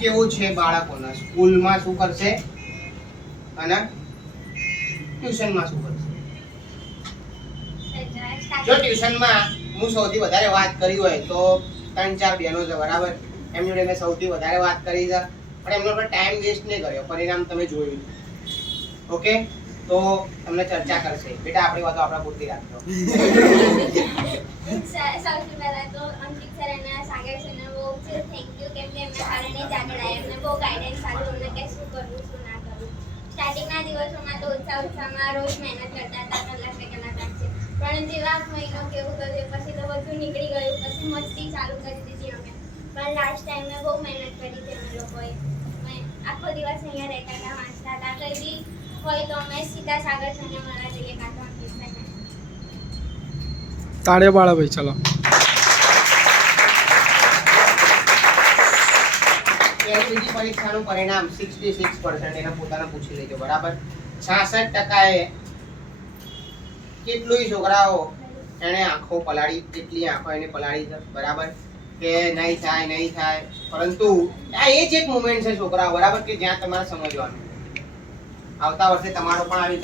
કેવું છે બાળકોના સ્કૂલમાં શું કરશે અને ટ્યુશનમાં શું કરશે? જો ટ્યુશનમાં હું સૌથી વધારે વાત કરી હોય તો 3-4 બહેનો છે બરાબર, એમની જોડે મેં સૌથી વધારે વાત કરી છે, પણ એમનો પર ટાઈમ વેસ્ટ નહીં કર્યો, પરિણામ તમે જોયું. ઓકે, તો તમને ચર્ચા કરશે. બેટા આપણી વાતો આપણા પૂરતી રાખજો. સૌથી પહેલા તો અંકિત સર અને સાગર સરને બહુ થેન્ક યુ, કેમ કે એમના કારણે જ આગળ આવ્યા. એમને બહુ ગાઈડન્સ આપ્યું અમને કે શું કરવું શું ના કરવું. સ્ટાર્ટિંગના દિવસોમાં તો ઉત્સાહમાં રોજ મહેનત કરતા હતા, કલાક બે કલાક રાખશે, પણ જેવા મહિનો કેવું કર્યું પછી તો બધું નીકળી ગયું. પછી મસ્તી ચાલુ કરી દીધી અમે, પણ લાસ્ટ ટાઈમે બહુ મહેનત કરી હતી અમે લોકોએ. આખો દિવસ અહીંયા રહેતા હતા, વાંચતા હતા, કંઈ બી હોય તો અમે સીધા સાગર સરને મળવા જઈએ, કાં તો અંકિત સરને. તાળીઓ પાડો ભાઈ, ચલો. બીજી પરીક્ષાનું પરિણામ 66% એને પોતાને પૂછી લેજો બરાબર. 66% કેટલું છોકરાઓ એને આંખો પલાળી, કેટલી આંખો એને પલાળી છે બરાબર, કે નહીં થાય, પરંતુ આ એ જ એક મોમેન્ટ છે છોકરાઓ બરાબર, કે જ્યાં તમારે સમજવાનું આવતા વર્ષે તમારો પણ આવી રીતે